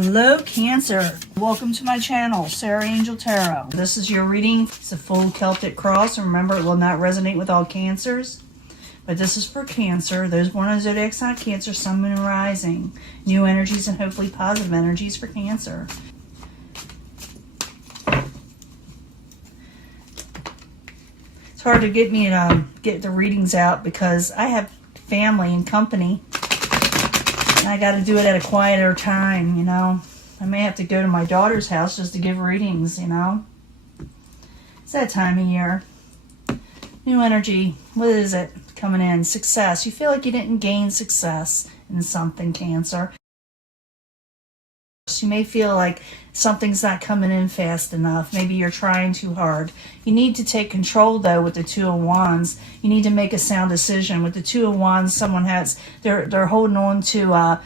Hello Cancer, welcome to my channel, Sarah Angel Tarot. This is your reading. It's a full Celtic cross, and remember it will not resonate with all Cancers, but this is for Cancer, those born on zodiac sign Cancer, Sun, Moon, and Rising. New energies and hopefully positive energies for Cancer. It's hard to get me to get the readings out because I have family and company. I got to do it at a quieter time, you know. I may have to go to my daughter's house just to give readings, you know. It's that time of year. New energy. What is it coming in? Success. You feel like you didn't gain success in something, Cancer. You may feel like something's not coming in fast enough. Maybe you're trying too hard. You need to take control, though, with the Two of Wands. You need to make a sound decision. With the Two of Wands, someone has, they're holding on to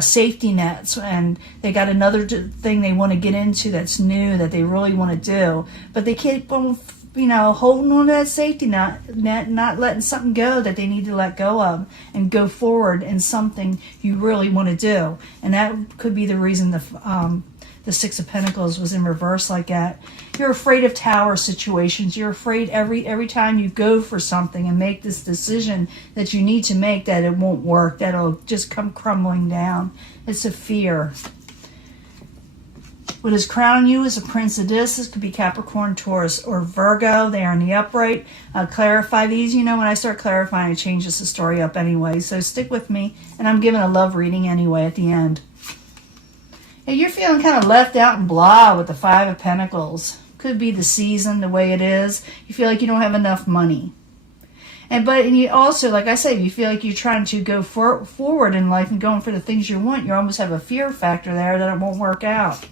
safety nets, and they got another thing they want to get into that's new that they really want to do. But they keep on, you know, holding on to that safety net, not letting something go that they need to let go of and go forward in something you really want to do. And that could be the reason the Six of Pentacles was in reverse like that. You're afraid of tower situations. You're afraid every time you go for something and make this decision that you need to make that it won't work, that it'll just come crumbling down. It's a fear. What is crowning you is a Prince of Discs. This could be Capricorn, Taurus, or Virgo. They are in the upright. I'll clarify these. You know, when I start clarifying, it changes the story up anyway. So stick with me. And I'm giving a love reading anyway at the end. And you're feeling kind of left out and blah with the Five of Pentacles. Could be the season, the way it is. You feel like you don't have enough money. But you also, like I said, you feel like you're trying to go forward in life and going for the things you want. You almost have a fear factor there that it won't work out.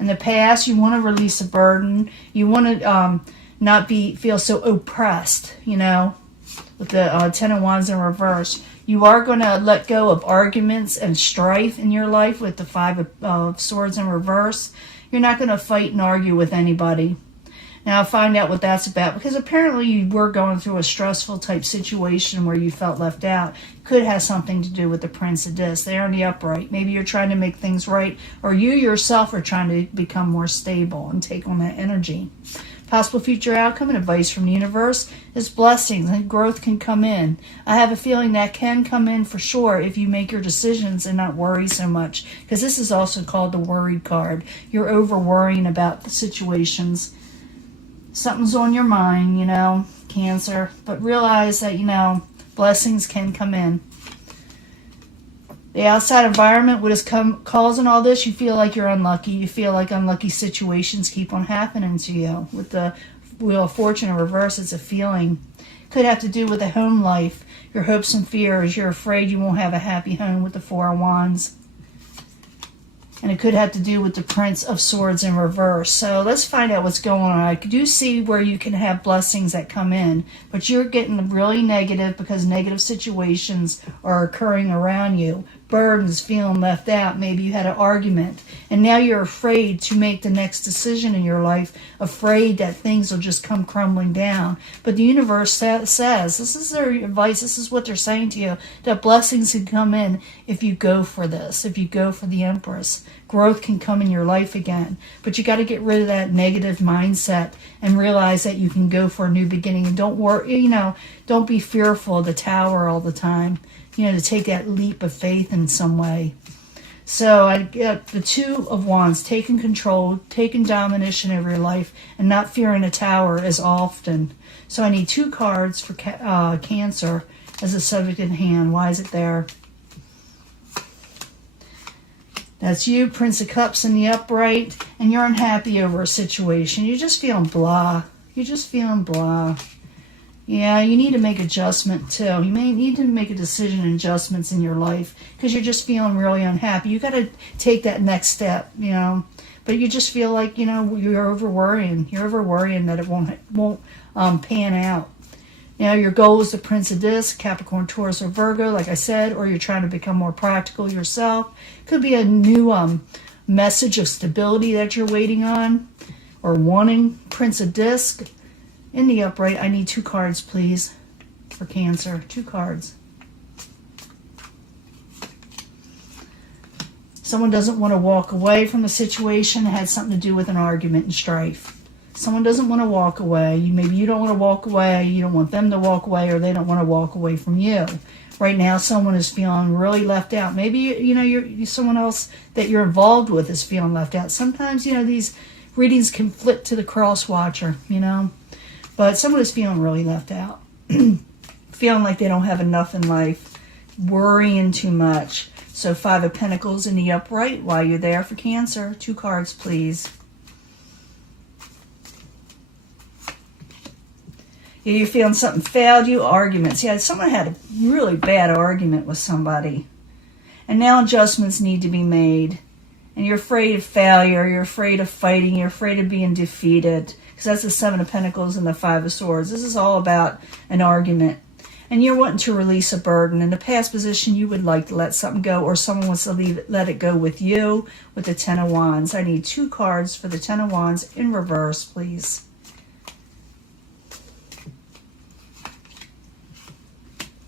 In the past, you want to release a burden. You want to not feel so oppressed, you know, with the Ten of Wands in reverse. You are going to let go of arguments and strife in your life with the Five of Swords in reverse. You're not going to fight and argue with anybody. Now, find out what that's about, because apparently you were going through a stressful type situation where you felt left out. Could have something to do with the Prince of Discs. They're in the upright. Maybe you're trying to make things right, or you yourself are trying to become more stable and take on that energy. Possible future outcome and advice from the universe is blessings and growth can come in. I have a feeling that can come in for sure if you make your decisions and not worry so much, because this is also called the worried card. You're over worrying about the situations. Something's on your mind, you know, Cancer. But realize that, you know, blessings can come in. The outside environment, what is causing all this, you feel like you're unlucky. You feel like unlucky situations keep on happening to you. With the Wheel of Fortune in reverse, it's a feeling. Could have to do with the home life, your hopes and fears. You're afraid you won't have a happy home with the Four of Wands. And it could have to do with the Prince of Swords in reverse. So let's find out what's going on. I do see where you can have blessings that come in, but you're getting really negative because negative situations are occurring around you. Burdens, feeling left out. Maybe you had an argument, and now you're afraid to make the next decision in your life, afraid that things will just come crumbling down. But the universe says, this is their advice, this is what they're saying to you, that blessings can come in if you go for this, if you go for the Empress. Growth can come in your life again, but you got to get rid of that negative mindset and realize that you can go for a new beginning. And don't worry, you know, don't be fearful of the Tower all the time. You know, to take that leap of faith in some way. So I get the Two of Wands, taking control, taking domination over your life, and not fearing a Tower as often. So I need 2 cards for Cancer as a subject in hand. Why is it there? That's you, Prince of Cups in the upright, and you're unhappy over a situation. You're just feeling blah. You're just feeling blah. Yeah, you need to make adjustment too. You may need to make a decision and adjustments in your life because you're just feeling really unhappy. You got to take that next step, you know. But you just feel like, you know, you're over worrying. You're over worrying that it won't pan out. You know, your goal is the Prince of Discs, Capricorn, Taurus, or Virgo, like I said, or you're trying to become more practical yourself. Could be a new message of stability that you're waiting on or wanting. Prince of Discs. In the upright, I need 2 cards, please, for Cancer. 2 cards. Someone doesn't want to walk away from a situation that had something to do with an argument and strife. Someone doesn't want to walk away. Maybe you don't want to walk away. You don't want them to walk away, or they don't want to walk away from you. Right now, someone is feeling really left out. Maybe, you're someone else that you're involved with is feeling left out. Sometimes, these readings can flip to the cross watcher, But someone is feeling really left out. Feeling like they don't have enough in life. Worrying too much. So 5 of Pentacles in the upright while you're there for Cancer. 2 cards, please. Yeah, you're feeling something failed you. Arguments. Yeah, someone had a really bad argument with somebody. And now adjustments need to be made. And you're afraid of failure. You're afraid of fighting. You're afraid of being defeated. Because that's the 7 of Pentacles and the 5 of Swords. This is all about an argument. And you're wanting to release a burden. In the past position, you would like to let something go, or someone wants to let it go with you with the 10 of Wands. I need 2 cards for the 10 of Wands in reverse, please.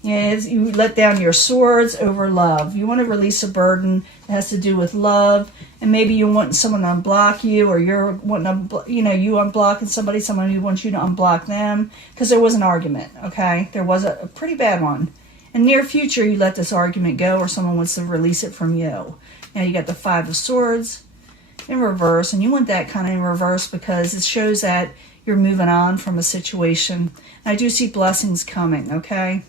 Yes, you let down your swords over love. You want to release a burden that has to do with love, and maybe you want someone to unblock you, or you're wanting to, you unblocking somebody who wants you to unblock them, because there was an argument, okay? There was a pretty bad one. In near future, you let this argument go, or someone wants to release it from you. Now you got the 5 of Swords in reverse, and you want that kind of in reverse because it shows that you're moving on from a situation. And I do see blessings coming, okay?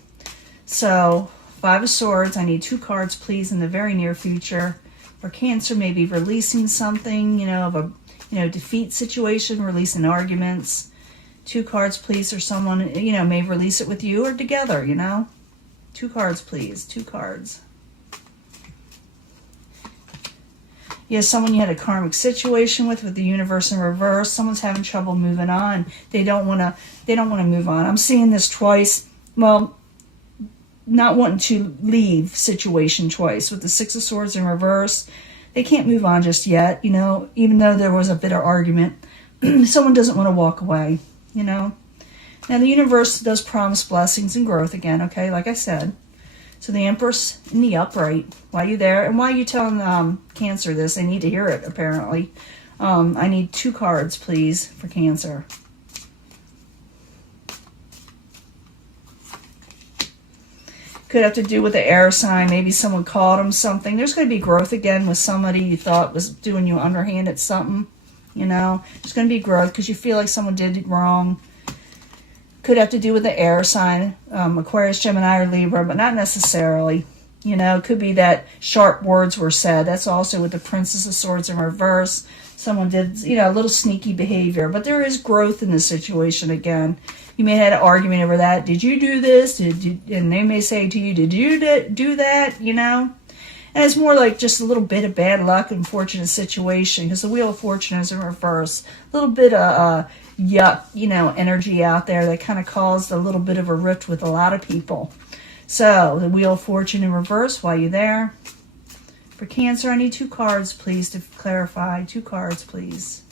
So, 5 of Swords, I need 2 cards, please, in the very near future. For Cancer, maybe releasing something, of a, defeat situation, releasing arguments. 2 cards, please, or someone, may release it with you or together, 2 cards, please. 2 cards. Yeah, someone you had a karmic situation with the universe in reverse. Someone's having trouble moving on. They don't want to move on. I'm seeing this twice. Well, not wanting to leave situation twice with the 6 of Swords in reverse. They can't move on just yet, even though there was a bitter argument. Someone doesn't want to walk away, Now the universe does promise blessings and growth again, okay, like I said. So the Empress in the upright, while you're there, and while you telling Cancer this, they need to hear it apparently. I need 2 cards, please, for Cancer. Could have to do with the air sign. Maybe someone called them something. There's going to be growth again with somebody you thought was doing you underhand at something. There's going to be growth because you feel like someone did it wrong. Could have to do with the air sign, Aquarius, Gemini, or Libra, but not necessarily. It could be that sharp words were said. That's also with the Princess of Swords in reverse. Someone did, a little sneaky behavior. But there is growth in this situation again. You may have had an argument over that. Did you do this? And they may say to you, did you do that? And it's more like just a little bit of bad luck and fortunate situation, because the Wheel of Fortune is in reverse. A little bit of yuck, energy out there that kind of caused a little bit of a rift with a lot of people. So the Wheel of Fortune in reverse while you're there. For Cancer, I need 2 cards, please, to clarify. 2 cards, please.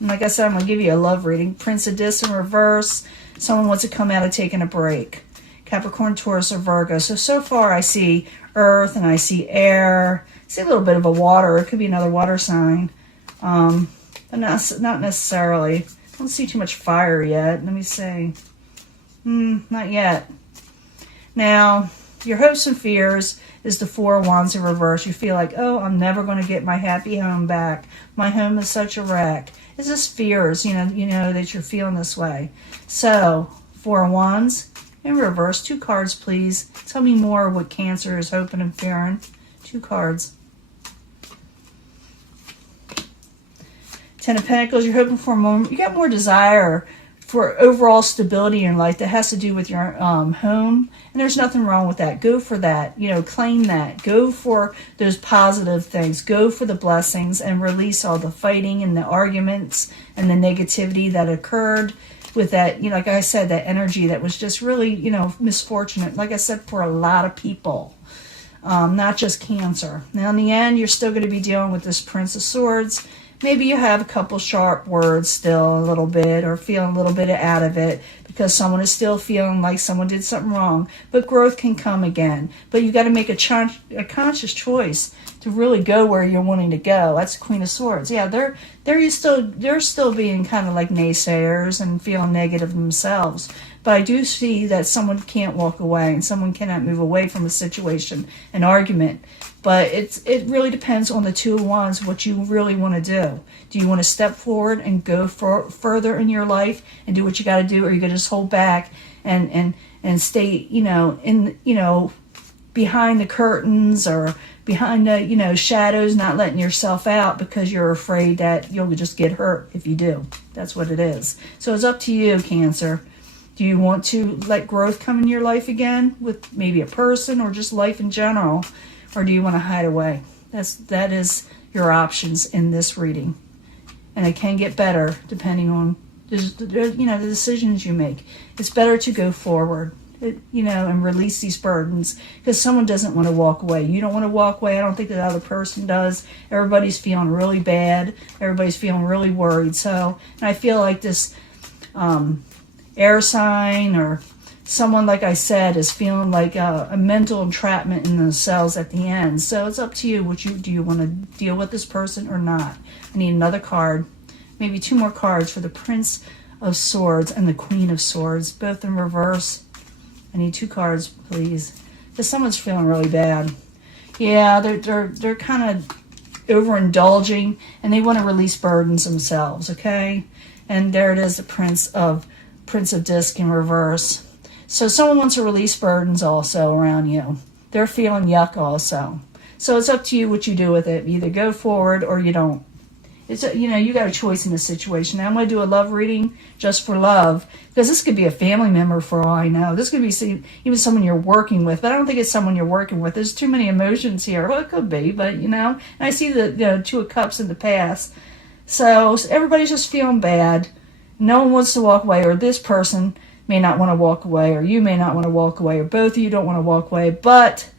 And like I said, I'm going to give you a love reading. Prince of Dis in reverse. Someone wants to come out of taking a break. Capricorn, Taurus, or Virgo. So far I see earth and I see air. I see a little bit of a water. It could be another water sign. But not necessarily. I don't see too much fire yet. Let me see. Not yet. Now, your hopes and fears is the 4 of Wands in reverse. You feel like, oh, I'm never going to get my happy home back. My home is such a wreck. It's just fears, that you're feeling this way. So, 4 of Wands in reverse. 2 cards, please. Tell me more what Cancer is hoping and fearing. 2 cards. 10 of Pentacles. You're hoping for more. You got more desire for overall stability in life that has to do with your home. And there's nothing wrong with that. Go for that. Claim that. Go for those positive things. Go for the blessings and release all the fighting and the arguments and the negativity that occurred with that, like I said, that energy that was just really, misfortunate. Like I said, for a lot of people, not just Cancer. Now, in the end, you're still going to be dealing with this Prince of Swords maybe you have a couple sharp words still a little bit, or feeling a little bit out of it because someone is still feeling like someone did something wrong. But growth can come again. But you got to make a conscious choice to really go where you're wanting to go. That's the Queen of Swords. Yeah, they're still being kind of like naysayers and feeling negative themselves. But I do see that someone can't walk away and someone cannot move away from a situation, an argument. But it really depends on the 2 of Wands, what you really want to do. Do you want to step forward and go further in your life and do what you got to do, or are you going to just hold back and stay, behind the curtains or behind the, shadows, not letting yourself out because you're afraid that you'll just get hurt if you do. That's what it is. So it's up to you, Cancer. Do you want to let growth come in your life again with maybe a person or just life in general? Or do you want to hide away? That is your options in this reading. And it can get better depending on the decisions you make. It's better to go forward, and release these burdens, because someone doesn't want to walk away. You don't want to walk away. I don't think the other person does. Everybody's feeling really bad. Everybody's feeling really worried. So, and I feel like this air sign or someone, like I said, is feeling like a mental entrapment in themselves at the end. So it's up to you. Do you want to deal with this person or not? I need another card, maybe 2 more cards for the Prince of Swords and the Queen of Swords, both in reverse. I need 2 cards, please, because someone's feeling really bad. Yeah, they're kind of overindulging and they want to release burdens themselves. Okay, and there it is, the Prince of Disc in reverse. So someone wants to release burdens also around you. They're feeling yuck also. So it's up to you what you do with it. You either go forward or you don't. It's you got a choice in this situation. Now I'm going to do a love reading just for love, because this could be a family member for all I know. This could be even someone you're working with, but I don't think it's someone you're working with. There's too many emotions here. Well, it could be, but and I see the 2 of Cups in the past. So everybody's just feeling bad. No one wants to walk away, or this person may not want to walk away, or you may not want to walk away, or both of you don't want to walk away. But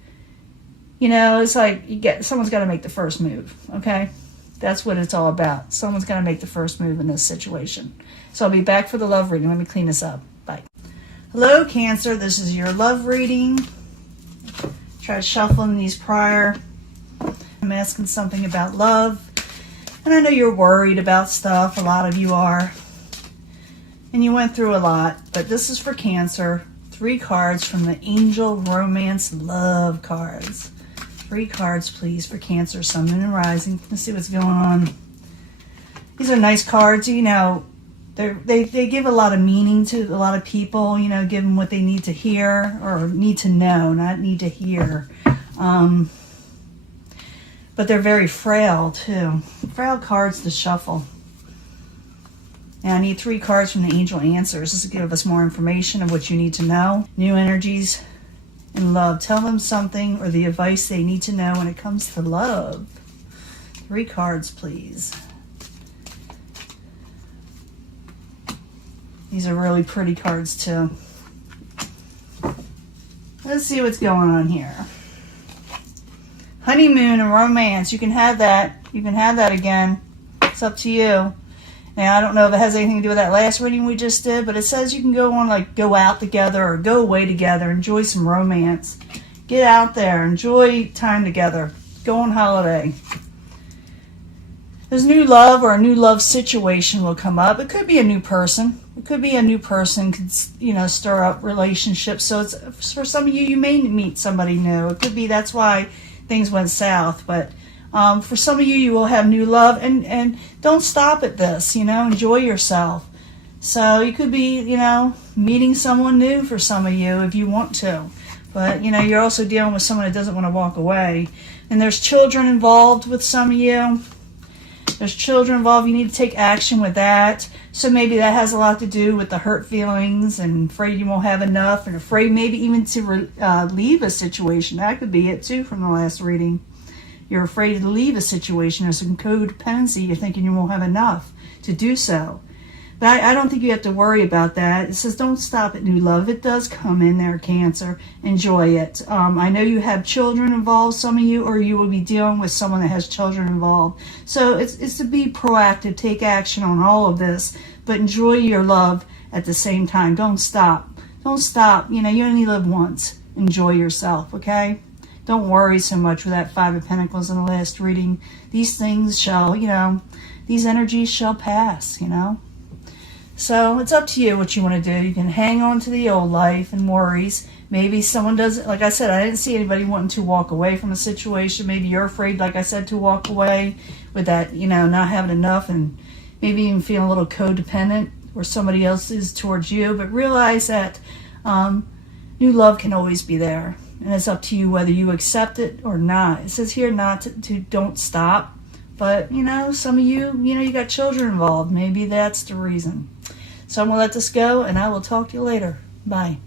it's like someone's got to make the first move. Okay, that's what it's all about. Someone's got to make the first move in this situation. So I'll be back for the love reading. Let me clean this up. Bye. Hello, Cancer. This is your love reading. Try shuffling these prior. I'm asking something about love, and I know you're worried about stuff. A lot of you are. And you went through a lot, but this is for Cancer. 3 cards from the Angel Romance Love cards. 3 cards, please, for Cancer, Sun, Moon, and Rising. Let's see what's going on. These are nice cards. They give a lot of meaning to a lot of people. Give them what they need to hear, or need to know, not need to hear. But they're very frail too. Frail cards to shuffle. And I need 3 cards from the Angel Answers. This will give us more information of what you need to know. New energies and love. Tell them something or the advice they need to know when it comes to love. 3 cards, please. These are really pretty cards, too. Let's see what's going on here. Honeymoon and romance. You can have that. You can have that again. It's up to you. Now, I don't know if it has anything to do with that last reading we just did, but it says you can go out together or go away together, enjoy some romance. Get out there, enjoy time together, go on holiday. There's new love, or a new love situation will come up. It could be a new person. It could be a new person, could, stir up relationships. So it's for some of you, you may meet somebody new. It could be that's why things went south, but for some of you, you will have new love, and don't stop at this, enjoy yourself. So you could be, meeting someone new for some of you if you want to. But, you're also dealing with someone that doesn't want to walk away. And there's children involved with some of you. There's children involved. You need to take action with that. So maybe that has a lot to do with the hurt feelings and afraid you won't have enough, and afraid maybe even to leave a situation. That could be it, too, from the last reading. You're afraid to leave a situation. There's some codependency. You're thinking you won't have enough to do so. But I don't think you have to worry about that. It says don't stop at new love. It does come in there, Cancer. Enjoy it. I know you have children involved, some of you, or you will be dealing with someone that has children involved. So it's to be proactive, take action on all of this, but enjoy your love at the same time. Don't stop. Don't stop. You know, you only live once. Enjoy yourself, okay? Don't worry so much with that Five of Pentacles in the last reading. These things shall, you know, these energies shall pass, you know? So it's up to you what you want to do. You can hang on to the old life and worries. Maybe someone doesn't, like I said, I didn't see anybody wanting to walk away from a situation. Maybe you're afraid, like I said, to walk away with that, you know, not having enough and maybe even feeling a little codependent where somebody else is towards you. But realize that new love can always be there. And it's up to you whether you accept it or not. It says here not to don't stop. But, you know, some of you, you know, you got children involved. Maybe that's the reason. So I'm going to let this go, and I will talk to you later. Bye.